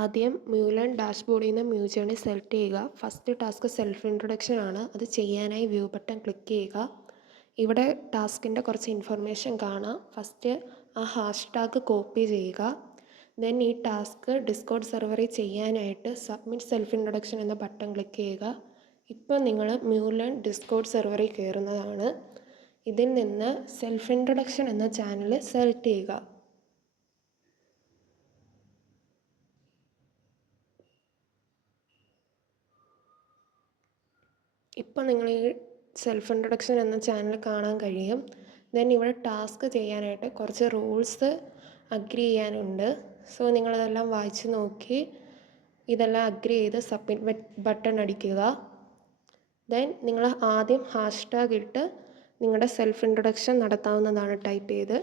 ആദ്യം മ്യൂലൻ ഡാഷ്ബോർഡിൽ നിന്ന് മ്യൂജേണി സെലക്ട് ചെയ്യുക. ഫസ്റ്റ് ടാസ്ക് സെൽഫ് ഇൻട്രൊഡക്ഷൻ ആണ്. അത് ചെയ്യാനായി വ്യൂ ബട്ടൺ ക്ലിക്ക് ചെയ്യുക. ഇവിടെ ടാസ്കിൻ്റെ കുറച്ച് ഇൻഫർമേഷൻ കാണാം. ഫസ്റ്റ് ആ ഹാഷ്ടാഗ് കോപ്പി ചെയ്യുക. ദെൻ ഈ ടാസ്ക് ഡിസ്കോഡ് സെർവറിൽ ചെയ്യാനായിട്ട് സബ്മിറ്റ് സെൽഫ് ഇൻട്രൊഡക്ഷൻ എന്ന ബട്ടൺ ക്ലിക്ക് ചെയ്യുക. ഇപ്പോൾ നിങ്ങൾ മ്യൂലൻ ഡിസ്കോഡ് സെർവറിൽ കയറുന്നതാണ്. ഇതിൽ നിന്ന് സെൽഫ് ഇൻട്രൊഡക്ഷൻ എന്ന ചാനൽ സെലക്ട് ചെയ്യുക. ഇപ്പോൾ നിങ്ങൾ ഈ സെൽഫ് ഇൻട്രൊഡക്ഷൻ എന്ന ചാനൽ കാണാൻ കഴിയും. ദെൻ ഇവിടെ ടാസ്ക് ചെയ്യാനായിട്ട് കുറച്ച് റൂൾസ് അഗ്രി ചെയ്യാനുണ്ട്. സോ നിങ്ങളതെല്ലാം വായിച്ച് നോക്കി ഇതെല്ലാം അഗ്രി ചെയ്ത് സബ്മിറ്റ് ബട്ടൺ അടിക്കുക. ദെൻ നിങ്ങൾ ആദ്യം ഹാഷ്ടാഗ് ഇട്ട് നിങ്ങളുടെ സെൽഫ് ഇൻട്രൊഡക്ഷൻ നടത്താവുന്നതാണ് ടൈപ്പ് ചെയ്ത്.